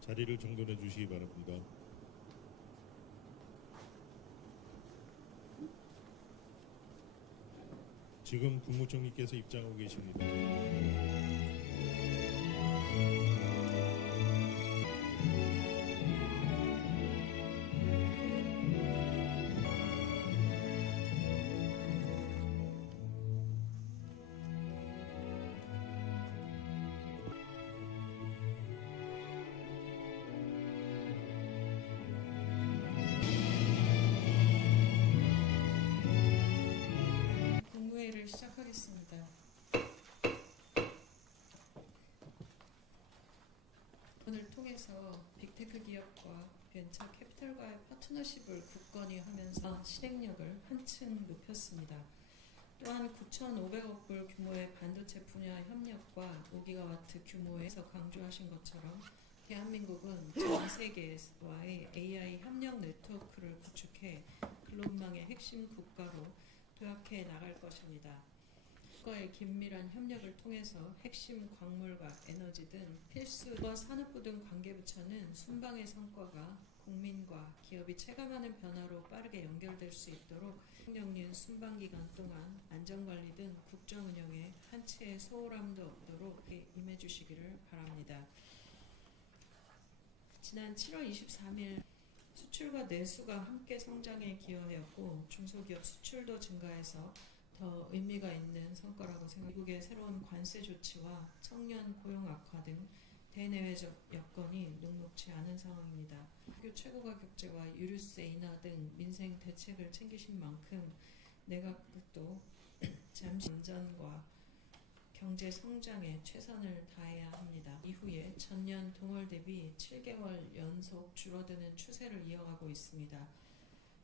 자리를 정돈해 주시기 바랍니다. 지금 국무총리께서 입장하고 계십니다. 국무회의를 시작하겠습니다. 오늘 통해서 빅테크 기업과 벤처 캐피탈과의 파트너십을 굳건히 하면서 실행력을 한층 높였습니다. 또한 9,500억 불 규모의 반도체 분야 협력과 5기가와트 규모에서 강조하신 것처럼 대한민국은 전 세계와의 AI 협력 네트워크를 구축해 글로벌망의 핵심 국가로 도약해 나갈 것입니다. 국가의 긴밀한 협력을 통해서 핵심 광물과 에너지 등 필수와 산업부 등 관계부처는 순방의 성과가 국민과 기업이 체감하는 변화로 빠르게 연결될 수 있도록 대통령님 순방 기간 동안 안전관리 등 국정운영에 한치의 소홀함도 없도록 임해 주시기를 바랍니다. 지난 7월 23일 수출과 내수가 함께 성장에 기여하였고 중소기업 수출도 증가해서 더 의미가 있는 성과라고 생각합니다. 미국의 새로운 관세 조치와 청년 고용 악화 등 대내외적 여건이 녹록치 않은 상황입니다. 학교 최고가 격제와 유류세 인하 등 민생 대책을 챙기신 만큼 내각도 잠시 안전과 경제 성장에 최선을 다해야 합니다. 이후에 전년 동월 대비 7개월 연속 줄어드는 추세를 이어가고 있습니다.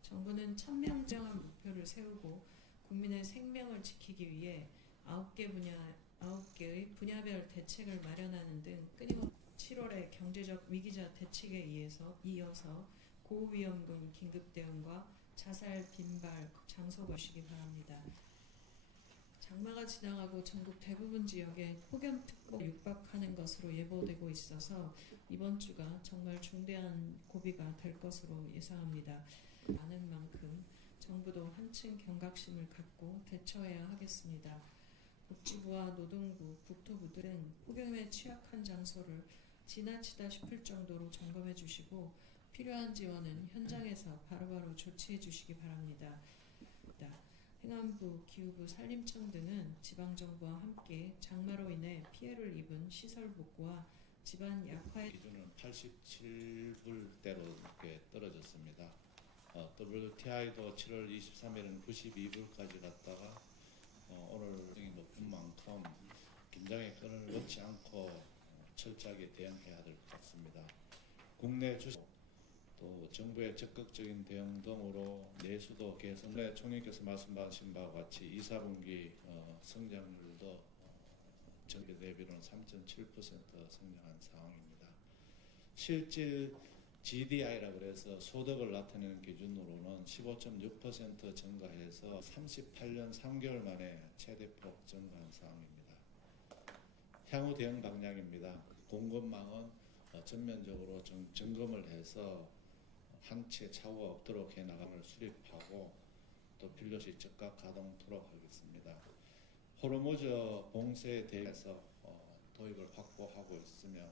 정부는 1000명 정한 목표를 세우고 국민의 생명을 지키기 위해 9개의 분야별 대책을 마련하는 등 끊임없이 7월의 경제적 위기자 대책에 이어서 고위험군 긴급대응과 자살 빈발 장소가 주시기 바랍니다. 장마가 지나가고 전국 대부분 지역에 폭염특보 육박하는 것으로 예보되고 있어서 이번 주가 정말 중대한 고비가 될 것으로 예상합니다. 많은 만큼 정부도 한층 경각심을 갖고 대처해야 하겠습니다. 복지부와 노동부, 국토부 등 폭염에 취약한 장소를 지나치다 싶을 정도로 점검해 주시고 필요한 지원은 현장에서 바로바로 조치해 주시기 바랍니다. 행안부, 기후부, 산림청 등은 지방정부와 함께 장마로 인해 피해를 입은 시설 복구와 집안 약화에 기준은 87불대로 이렇게 떨어졌습니다. WTI도 7월 23일은 92불까지 갔다가 오늘 높은 만큼 긴장의 끈을 놓지 않고 철저하게 대응해야 될 것 같습니다. 국내 주식 또 정부의 적극적인 대응 등으로 내수도 개선. 총리께서 말씀하신 바와 같이 2, 4분기 성장률도 전기 대비로는 3.7% 성장한 상황입니다. 실질 GDI라고 그래서 소득을 나타내는 기준으로는 15.6% 증가해서 38년 3개월 만에 최대폭 증가한 상황입니다. 향후 대응 방향입니다. 공급망은 전면적으로 점검을 해서 한치의 착오가 없도록 해나감을 수립하고 또 필요시 즉각 가동토록 하겠습니다. 호르무즈 봉쇄에 대해서 도입을 확보하고 있으며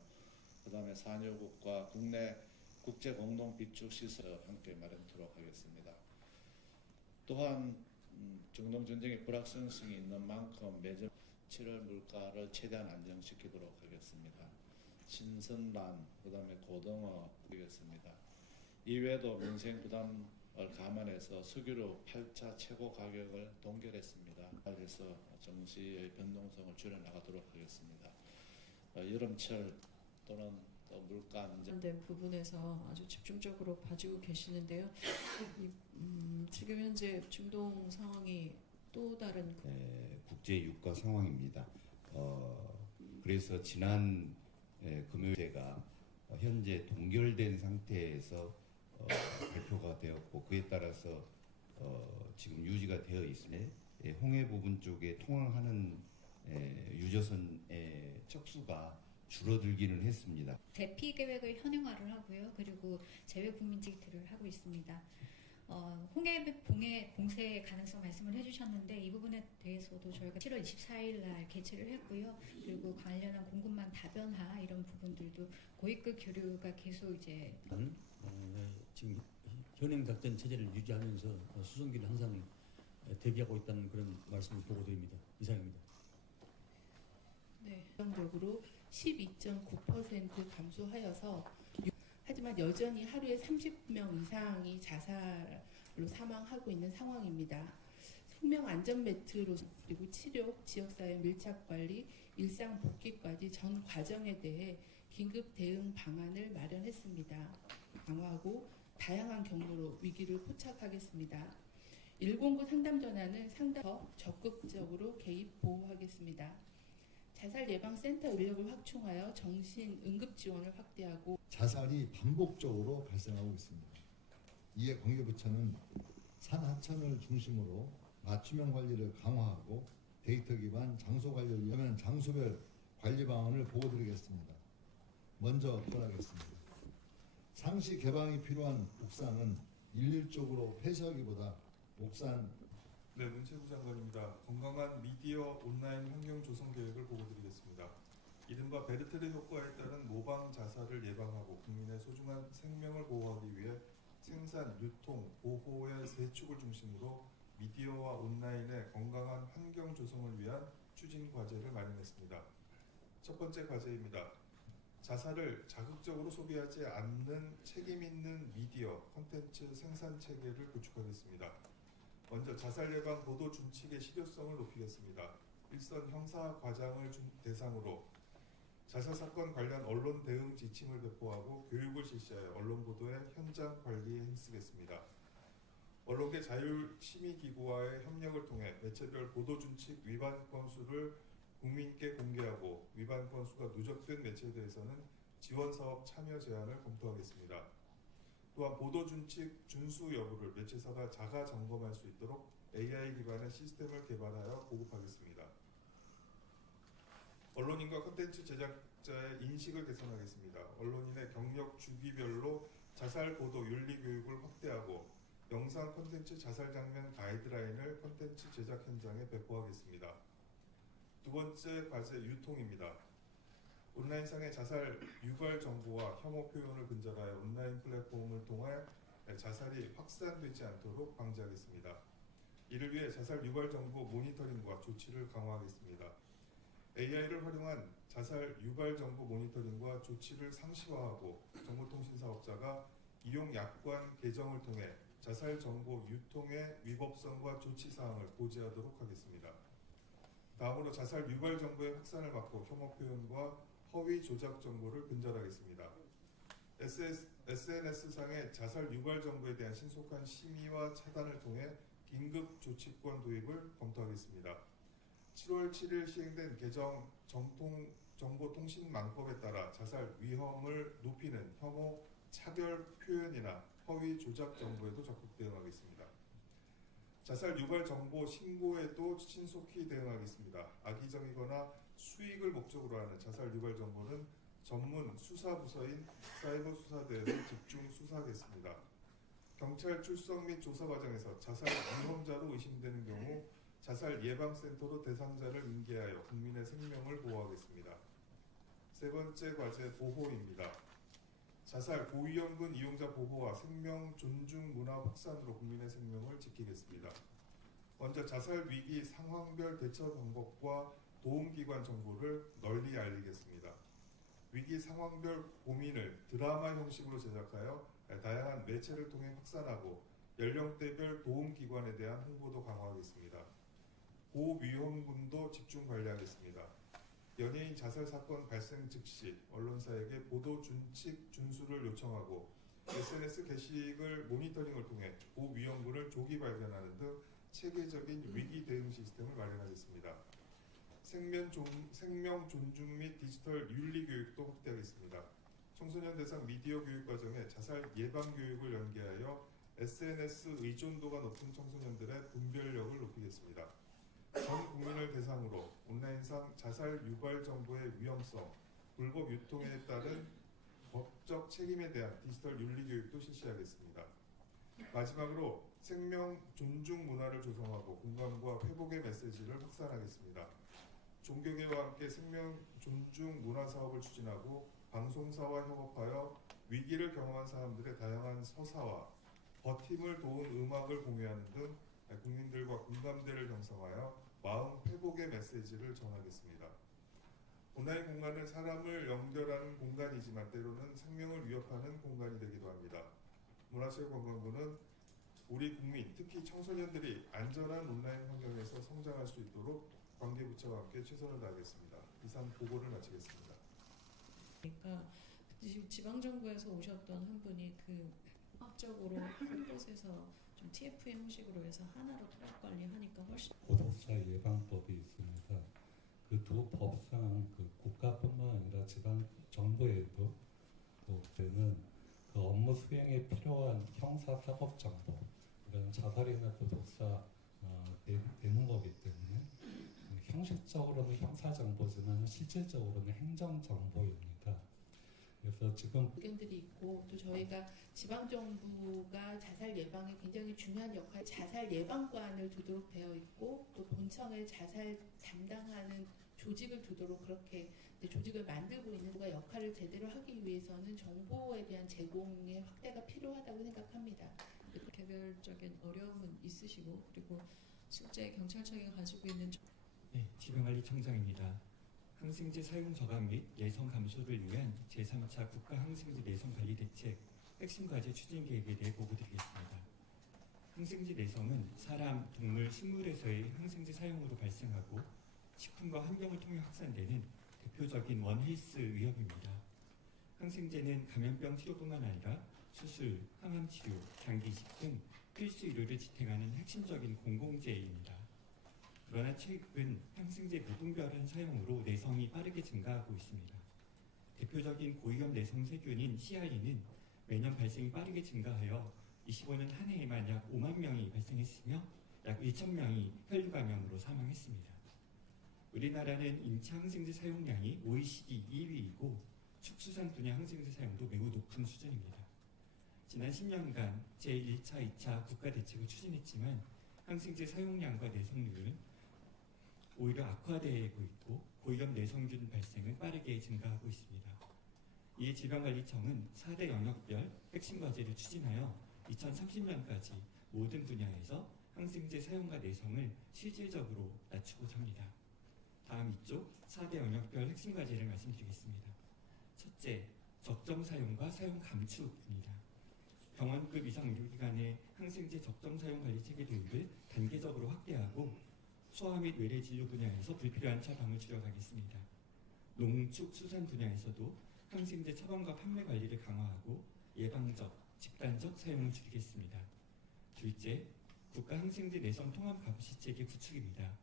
그 다음에 산유국과 국내 국제 공동 비축 시설 함께 마련토록 하겠습니다. 또한 중동 전쟁의 불확실성이 있는 만큼 매년 7월 물가를 최대한 안정시키도록 하겠습니다. 신선란, 그 다음에 고등어 드리겠습니다. 이외에도 민생 부담을 감안해서 석유로 8차 최고 가격을 동결했습니다. 그래서 정시의 변동성을 줄여나가도록 하겠습니다. 여름철 또는 또 물가 안정된 부분에서 아주 집중적으로 봐주고 계시는데요. 지금 현재 중동 상황이 또 다른 국제 유가 상황입니다. 그래서 지난 금요일제가 현재 동결된 상태에서 발표가 되었고 그에 따라서 지금 유지가 되어 있으니 홍해 부분 쪽에 통항하는 유조선의 척수가 줄어들기는 했습니다. 대피 계획을 현행화를 하고요. 그리고 제외 국민직들을 하고 있습니다. 홍해 봉쇄 가능성 말씀을 해주셨는데 이 부분에 대해서도 저희가 7월 24일 날 개최를 했고요. 그리고 관련한 공급망 다변화 이런 부분들도 고위급 교류가 계속 이제 지금 현행 작전 체제를 유지하면서 수송기를 항상 대기하고 있다는 그런 말씀을 보고드립니다. 이상입니다. 네, 긍정적으로 12.9% 감소하여서 하지만 여전히 하루에 30명 이상이 자살로 사망하고 있는 상황입니다. 생명 안전 매트로 그리고 치료, 지역사회 밀착 관리, 일상 복귀까지 전 과정에 대해 긴급 대응 방안을 마련했습니다. 강화하고 다양한 경로로 위기를 포착하겠습니다. 109 상담 전화는 상담 더 적극적으로 개입 보호하겠습니다. 자살 예방 센터 인력을 확충하여 정신 응급 지원을 확대하고 자살이 반복적으로 발생하고 있습니다. 이에 관계부처는 산 하천을 중심으로 맞춤형 관리를 강화하고 데이터 기반 장소 관리를 위한 장소별 관리 방안을 보고드리겠습니다. 먼저 허락하겠습니다. 상시 개방이 필요한 옥상은 일률적으로 폐쇄하기보다 옥산 네, 문체부 장관입니다. 건강한 미디어 온라인 환경 조성 계획을 보고드리겠습니다. 이른바 베르테르 효과에 따른 모방 자살을 예방하고 국민의 소중한 생명을 보호하기 위해 생산, 유통, 보호의 세 축을 중심으로 미디어와 온라인의 건강한 환경 조성을 위한 추진 과제를 마련했습니다. 첫 번째 과제입니다. 자살을 자극적으로 소비하지 않는 책임 있는 미디어, 콘텐츠 생산 체계를 구축하겠습니다. 먼저 자살 예방 보도 준칙의 실효성을 높이겠습니다. 일선 형사 과장을 대상으로 자살 사건 관련 언론 대응 지침을 배포하고 교육을 실시하여 언론 보도의 현장 관리에 힘쓰겠습니다. 언론계 자율 심의 기구와의 협력을 통해 매체별 보도 준칙 위반 건수를 국민께 공개하고 위반 건수가 누적된 매체에 대해서는 지원 사업 참여 제한을 검토하겠습니다. 또한 보도 준칙 준수 여부를 매체사가 자가 점검할 수 있도록 AI 기반의 시스템을 개발하여 보급하겠습니다. 언론인과 콘텐츠 제작자의 인식을 개선하겠습니다. 언론인의 경력 주기별로 자살 보도 윤리 교육을 확대하고 영상 콘텐츠 자살 장면 가이드라인을 콘텐츠 제작 현장에 배포하겠습니다. 두 번째 과제 유통입니다. 온라인상의 자살 유발 정보와 혐오 표현을 근절하여 온라인 플랫폼을 통해 자살이 확산되지 않도록 방지하겠습니다. 이를 위해 자살 유발 정보 모니터링과 조치를 강화하겠습니다. AI를 활용한 자살 유발 정보 모니터링과 조치를 상시화하고 정보통신 사업자가 이용 약관 개정을 통해 자살 정보 유통의 위법성과 조치 사항을 고지하도록 하겠습니다. 다음으로 자살 유발 정보의 확산을 막고 혐오 표현과 허위 조작 정보를 근절하겠습니다. SNS상의 자살 유발 정보에 대한 신속한 심의와 차단을 통해 긴급 조치권 도입을 검토하겠습니다. 7월 7일 시행된 개정 정보통신망법에 따라 자살 위험을 높이는 혐오, 차별 표현이나 허위 조작 정보에도 적극 대응하겠습니다. 자살 유발 정보 신고에도 신속히 대응하겠습니다. 악의적이거나 수익을 목적으로 하는 자살 유발 정보는 전문 수사 부서인 사이버 수사대에서 집중 수사하겠습니다. 경찰 출석 및 조사 과정에서 자살 위험자로 의심되는 경우 자살 예방센터로 대상자를 인계하여 국민의 생명을 보호하겠습니다. 세 번째 과제 보호입니다. 자살 고위험군 이용자 보호와 생명 존중 문화 확산으로 국민의 생명을 지키겠습니다. 먼저 자살 위기 상황별 대처 방법과 도움기관 정보를 널리 알리겠습니다. 위기 상황별 고민을 드라마 형식으로 제작하여 다양한 매체를 통해 확산하고 연령대별 도움기관에 대한 홍보도 강화하겠습니다. 고위험군도 집중 관리하겠습니다. 연예인 자살 사건 발생 즉시 언론사에게 보도 준칙 준수를 요청하고 SNS 게시글 모니터링을 통해 고위험군을 조기 발견하는 등 체계적인 위기 대응 시스템을 마련하겠습니다. 생명 존중 및 디지털 윤리 교육도 확대하겠습니다. 청소년 대상 미디어 교육 과정에 자살 예방 교육을 연계하여 SNS 의존도가 높은 청소년들의 분별력을 높이겠습니다. 전 국민을 대상으로 온라인상 자살 유발 정보의 위험성, 불법 유통에 따른 법적 책임에 대한 디지털 윤리 교육도 실시하겠습니다. 마지막으로 생명 존중 문화를 조성하고 공감과 회복의 메시지를 확산하겠습니다. 종교계와 함께 생명 존중 문화 사업을 추진하고 방송사와 협업하여 위기를 경험한 사람들의 다양한 서사와 버팀을 도운 음악을 공유하는 등 국민들과 공감대를 형성하여 마음 회복의 메시지를 전하겠습니다. 온라인 공간은 사람을 연결하는 공간이지만 때로는 생명을 위협하는 공간이 되기도 합니다. 문화체육관광부는 우리 국민, 특히 청소년들이 안전한 온라인 환경에서 성장할 수 있도록 관계부처와 함께 최선을 다하겠습니다. 이상 보고를 마치겠습니다. 그러니까 지금 지방정부에서 오셨던 한 분이 그 학적으로 한 곳에서 좀 TFM 형식으로 해서 하나로 트랙 관리하니까 훨씬 고독사 예방법이 있습니다. 그 두 법상 그 국가뿐만 아니라 지방 정부에도 그는 그 업무 수행에 필요한 형사 사법 정보, 이런 자살이나 고독사 대문법이기 때문에 형식적으로는 형사 정보지만 실질적으로는 행정 정보입니다. 그래서 지금 의견들이 있고 또 저희가 지방정부가 자살 예방에 굉장히 중요한 역할, 자살 예방관을 두도록 되어 있고 또 본청을 자살 담당하는 조직을 두도록 그렇게 조직을 만들고 있는 그 역할을 제대로 하기 위해서는 정보에 대한 제공의 확대가 필요하다고 생각합니다. 개별적인 어려움은 있으시고 그리고 실제 경찰청이 가지고 있는 네, 지방관리청장입니다. 항생제 사용 저감 및 내성 감소를 위한 제3차 국가 항생제 내성 관리 대책 핵심 과제 추진 계획에 대해 보고드리겠습니다. 항생제 내성은 사람, 동물, 식물에서의 항생제 사용으로 발생하고 식품과 환경을 통해 확산되는 대표적인 원헬스 위협입니다. 항생제는 감염병 치료뿐만 아니라 수술, 항암 치료, 장기 이식 등 필수 의료를 지탱하는 핵심적인 공공재입니다. 그러나 최근 항생제 무분별한 사용으로 내성이 빠르게 증가하고 있습니다. 대표적인 고위험 내성 세균인 CRE는 매년 발생이 빠르게 증가하여 25년 한 해에만 약 5만 명이 발생했으며 약 1천 명이 혈류 감염으로 사망했습니다. 우리나라는 인체 항생제 사용량이 OECD 2위이고 축수산 분야 항생제 사용도 매우 높은 수준입니다. 지난 10년간 제1차, 2차 국가 대책을 추진했지만 항생제 사용량과 내성률은 오히려 악화되고 있고 고위험 내성균 발생은 빠르게 증가하고 있습니다. 이에 질병관리청은 4대 영역별 핵심 과제를 추진하여 2030년까지 모든 분야에서 항생제 사용과 내성을 실질적으로 낮추고자 합니다. 다음 이쪽 4대 영역별 핵심 과제를 말씀드리겠습니다. 첫째, 적정 사용과 사용 감축입니다. 병원급 이상 의료기관의 항생제 적정 사용 관리 체계 도입을 단계적으로 확대하고 소아 및 외래 진료 분야에서 불필요한 처방을 줄여가겠습니다. 농축 수산 분야에서도 항생제 처방과 판매 관리를 강화하고 예방적, 집단적 사용을 줄이겠습니다. 둘째, 국가 항생제 내성 통합 감시 체계 구축입니다.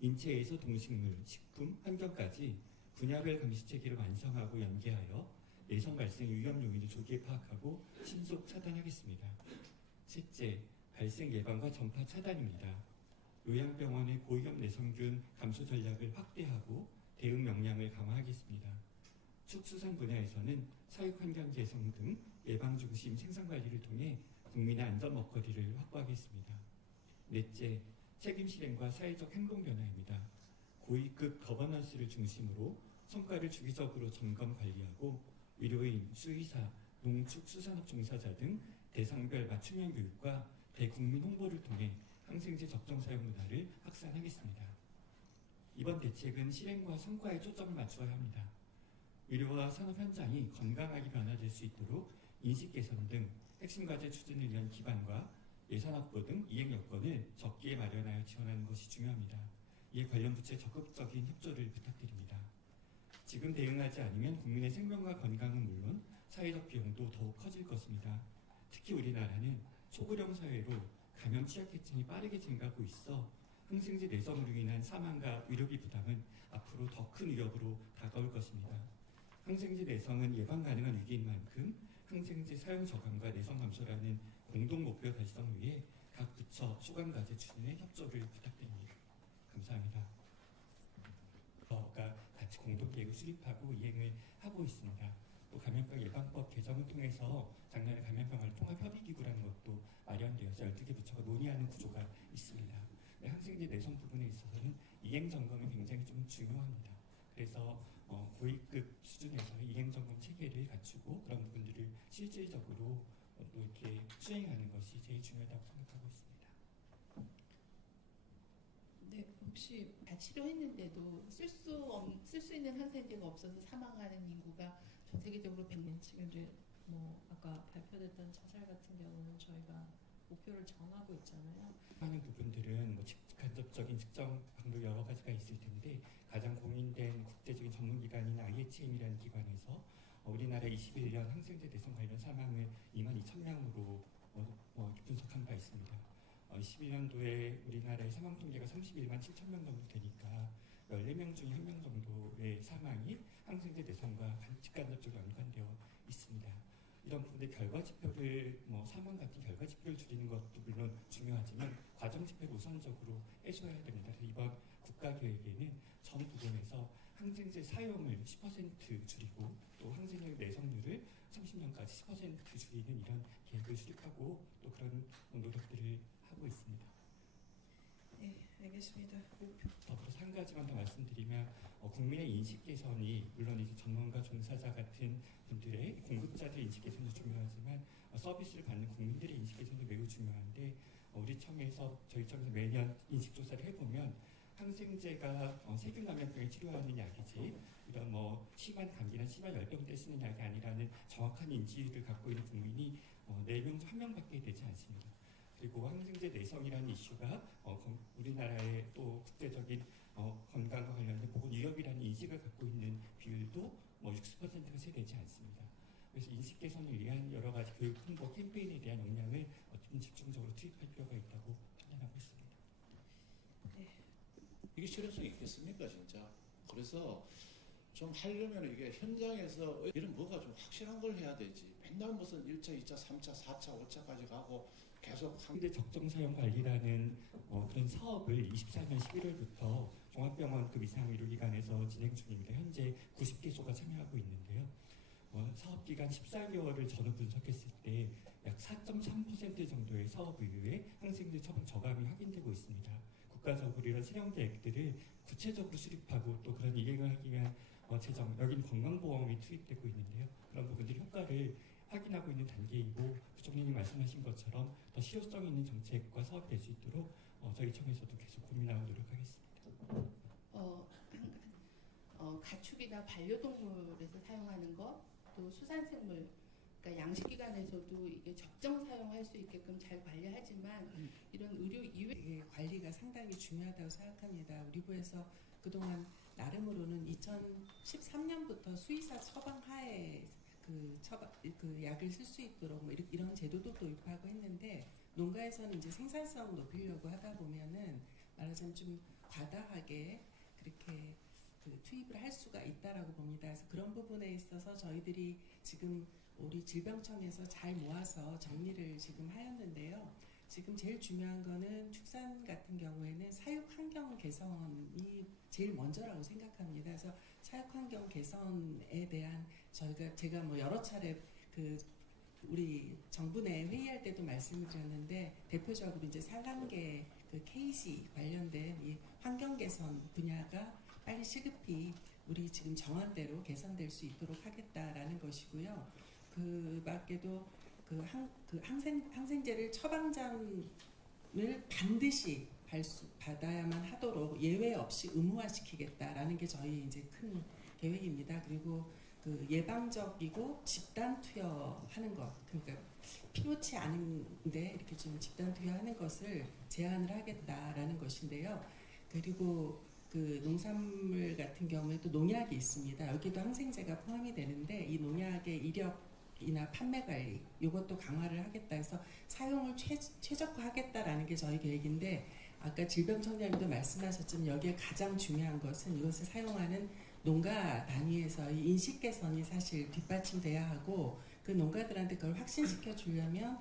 인체에서 동식물, 식품, 환경까지 분야별 감시 체계를 완성하고 연계하여 내성 발생 위험 요인을 조기에 파악하고 신속 차단하겠습니다. 셋째, 발생 예방과 전파 차단입니다. 요양병원의 고위험 내성균 감소 전략을 확대하고 대응 역량을 강화하겠습니다. 축수산 분야에서는 사육환경 개선 등 예방 중심 생산 관리를 통해 국민의 안전 먹거리를 확보하겠습니다. 넷째, 책임 실행과 사회적 행동 변화입니다. 고위급 거버넌스를 중심으로 성과를 주기적으로 점검 관리하고 의료인, 수의사, 농축수산업 종사자 등 대상별 맞춤형 교육과 대국민 홍보를 통해 항생제 적정 사용 문화를 확산하겠습니다. 이번 대책은 실행과 성과에 초점을 맞추어야 합니다. 의료와 산업 현장이 건강하게 변화될 수 있도록 인식 개선 등 핵심 과제 추진을 위한 기반과 예산 확보 등 이행 여건을 적기에 마련하여 지원하는 것이 중요합니다. 이에 관련 부처의 적극적인 협조를 부탁드립니다. 지금 대응하지 않으면 국민의 생명과 건강은 물론 사회적 비용도 더욱 커질 것입니다. 특히 우리나라는 초고령 사회로 감염 취약계층이 빠르게 증가하고 있어 항생제 내성으로 인한 사망과 의료비 부담은 앞으로 더 큰 위협으로 다가올 것입니다. 항생제 내성은 예방 가능한 위기인 만큼 항생제 사용 저감과 내성 감소라는 공동 목표 달성 위해 각 부처 수관과제 추진에 협조를 부탁드립니다. 감사합니다. 가 같이 공동 계획을 수립하고 이행을 하고 있습니다. 또 감염병 예방법 개정을 통해서 작년에 감염병을 통합 협의기구라는 것도 마련되어서 12개 부처가 논의하는 구조가 있습니다. 네, 항생제 내성 부분에 있어서는 이행 점검이 굉장히 좀 중요합니다. 그래서 고위급 수준에서 이행 점검 체계를 갖추고 그런 부분들을 실질적으로 또 이렇게 수행하는 것이 제일 중요하다고 생각하고 있습니다. 네, 혹시 다 치료했는데도 쓸 수 있는 항생제가 없어서 사망하는 인구가 전 세계적으로 100명. 지금 이제 뭐 아까 발표됐던 자살 같은 경우는 저희가 목표를 정하고 있잖아요. 하는 부분들은 뭐 직간접적인 측정 방법 여러 가지가 있을 텐데 가장 공인된 국제적인 전문기관인 IHM이라는 기관에서 우리나라 21년 항생제 내성 관련 사망을 22,000명으로 분석한 바 있습니다. 21년도에 우리나라의 사망 통계가 31만 7,000명 정도 되니까 14명 중에 1명 정도의 사망이 항생제 내성과 직간접적으로 연관되어 있습니다. 이런 부분의 결과 지표를 사망 같은 결과 지표를 줄이는 것도 물론 중요하지만 과정 지표를 우선적으로 해줘야 됩니다. 그래서 이번 국가계획에는 전 부분에서 항생제 사용을 10% 줄이고 또 항생제 내성률을 30년까지 10% 줄이는 이런 계획을 수립하고 또 그런 노력들을 하고 있습니다. 네, 알겠습니다. 더불어서 한 가지만 더 말씀드리면 국민의 인식 개선이 물론 이제 전문가 종사자 같은 분들의 공급자들의 인식 개선도 중요하지만 서비스를 받는 국민들의 인식 개선도 매우 중요한데 우리 청에서 저희 청에서 매년 인식 조사를 해보면 항생제가 세균 감염병에 치료하는 약이지 이런 심한 감기나 심한 열병 때 쓰는 약이 아니라는 정확한 인지를 갖고 있는 국민이 4명 중 1명밖에 되지 않습니다. 그리고 항생제 내성이라는 이슈가 우리나라의 또 국제적인 건강과 관련된 보건 위협이라는 인식을 갖고 있는 비율도 60%가 채 되지 않습니다. 그래서 인식 개선을 위한 여러 가지 교육 홍보 캠페인에 대한 역량을 좀 집중적으로 투입할 필요가 있다고 판단하고 있습니다. 이게 실효성이 있겠습니까, 진짜? 그래서 좀 하려면 이게 현장에서 이런 뭐가 좀 확실한 걸 해야 되지. 맨날 무슨 1차, 2차, 3차, 4차, 5차까지 가고 계속 항생제 적정 사용 관리라는 그런 사업을 24년 11월부터 종합병원급 이상 의료기관에서 진행 중입니다. 현재 90개소가 참여하고 있는데요. 사업기간 14개월을 전후 분석했을 때 약 4.3% 정도의 사업 의뢰에 항생제 처방 저감이 확인되고 있습니다. 국가적으로 이런 실행 계획들을 구체적으로 수립하고 또 그런 이행을 하기 위한 재정, 여긴 건강보험이 투입되고 있는데요. 그런 부분들이 효과를 확인하고 있는 단계이고 부총리님 말씀하신 것처럼 더 실효성 있는 정책과 사업이 될 수 있도록 저희 청에서도 계속 고민하고 노력하겠습니다. 가축이나 반려동물에서 사용하는 것, 또 수산생물, 그러니까 양식기관에서도 이게 적정 사용할 수 있게끔 잘 관리하지만 이런 의료 이외 관리가 상당히 중요하다고 생각합니다. 우리 부에서 그동안 나름으로는 2013년부터 수의사 처방하에 그 약을 쓸 수 있도록 이런 제도도 도입하고 했는데 농가에서는 이제 생산성 높이려고 하다 보면은 말하자면 좀 과다하게 그렇게 투입을 할 수가 있다라고 봅니다. 그래서 그런 부분에 있어서 저희들이 지금 우리 질병청에서 잘 모아서 정리를 지금 하였는데요. 지금 제일 중요한 거는 축산 같은 경우에는 사육 환경 개선이 제일 먼저라고 생각합니다. 그래서 사육 환경 개선에 대한 제가 여러 차례 우리 정부 내 회의할 때도 말씀을 드렸는데 대표적으로 이제 산란계 KC 관련된 이 환경 개선 분야가 빨리 시급히 우리 지금 정한대로 개선될 수 있도록 하겠다라는 것이고요. 그 밖에도 항생제를 처방전을 반드시 받아야만 하도록 예외 없이 의무화시키겠다라는 게 저희 이제 큰 계획입니다. 그리고 예방적이고 집단 투여하는 것, 그러니까 필요치 않은데 이렇게 좀 집단 투여하는 것을 제한을 하겠다라는 것인데요. 그리고 농산물 같은 경우에도 농약이 있습니다. 여기도 항생제가 포함이 되는데 이 농약의 이력이나 판매 관리 이것도 강화를 하겠다 해서 사용을 최적화하겠다라는 게 저희 계획인데 아까 질병청장님도 말씀하셨지만 여기에 가장 중요한 것은 이것을 사용하는 농가 단위에서 이 인식 개선이 사실 뒷받침돼야 하고 그 농가들한테 그걸 확신시켜 주려면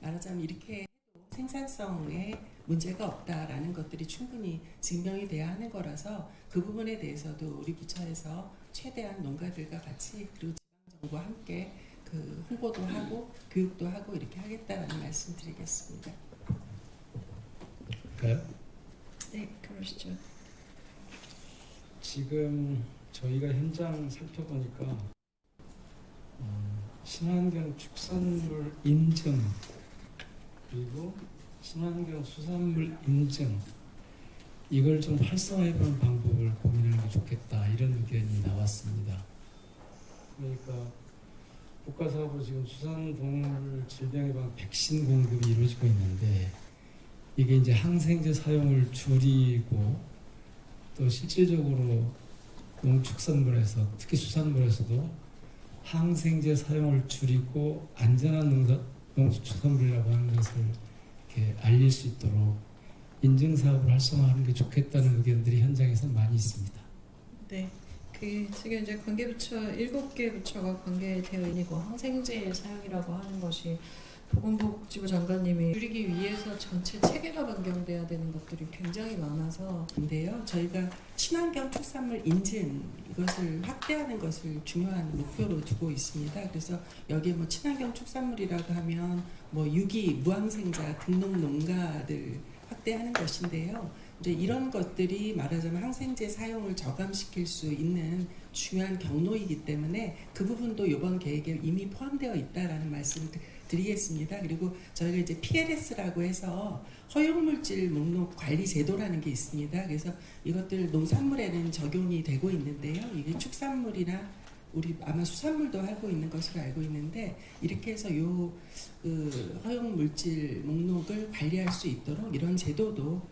말하자면 이렇게 해도 생산성에 문제가 없다라는 것들이 충분히 증명이 돼야 하는 거라서 그 부분에 대해서도 우리 부처에서 최대한 농가들과 같이 그리고 지방정부와 함께 홍보도 하고 교육도 하고 이렇게 하겠다라는 말씀 드리겠습니다. 네, 그러시죠. 지금 저희가 현장 살펴보니까 친환경 축산물 인증 그리고 친환경 수산물 인증 이걸 좀 활성화해보는 방법을 고민하는 게 좋겠다 이런 의견이 나왔습니다. 그러니까 국가사업으로 지금 수산동물 질병 예방 백신 공급이 이루어지고 있는데 이게 이제 항생제 사용을 줄이고 또 실질적으로 농축산물에서 특히 수산물에서도 항생제 사용을 줄이고 안전한 농축산물이라고 하는 것을 이렇게 알릴 수 있도록 인증 사업을 활성화하는 게 좋겠다는 의견들이 현장에서 많이 있습니다. 네. 지금 이제 관계부처 7개 부처가 관계되어 있고 항생제 사용이라고 하는 것이 보건복지부 장관님이 줄이기 위해서 전체 체계가 변경돼야 되는 것들이 굉장히 많아서 인데요. 저희가 친환경 축산물 인증 이것을 확대하는 것을 중요한 목표로 두고 있습니다. 그래서 여기에 뭐 친환경 축산물이라고 하면 뭐 유기 무항생자 등록 농가들 확대하는 것인데요. 이제 이런 것들이 말하자면 항생제 사용을 저감시킬 수 있는 중요한 경로이기 때문에 그 부분도 이번 계획에 이미 포함되어 있다라는 말씀을 드리겠습니다. 그리고 저희가 이제 PLS라고 해서 허용물질 목록 관리 제도라는 게 있습니다. 그래서 이것들 농산물에는 적용이 되고 있는데요. 이게 축산물이나 우리 아마 수산물도 하고 있는 것으로 알고 있는데 이렇게 해서 허용물질 목록을 관리할 수 있도록 이런 제도도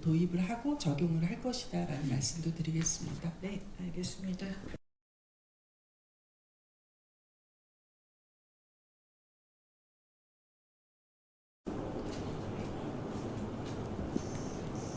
도입을 하고 적용을 할 것이다라는 말씀도 드리겠습니다. 네, 알겠습니다.